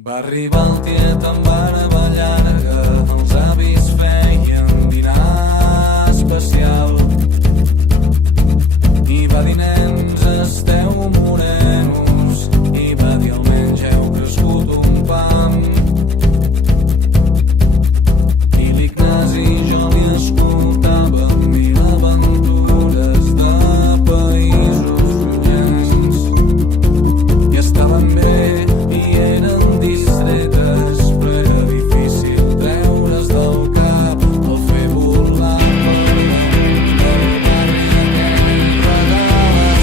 Va arribar el tiet amb barba llarga, els avis feien dinar especial. I va dir, nens, esteu morenos, i va dir, almenys heu crescut un pam. I l'Ignasi jo li escoltava mil aventures de països llunyans. I estaven bé i eren distretes, però era difícil treure's del cap el fer volar pel damunt del barri aquell regalat.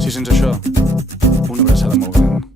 Si sense això, una abraçada molt gran.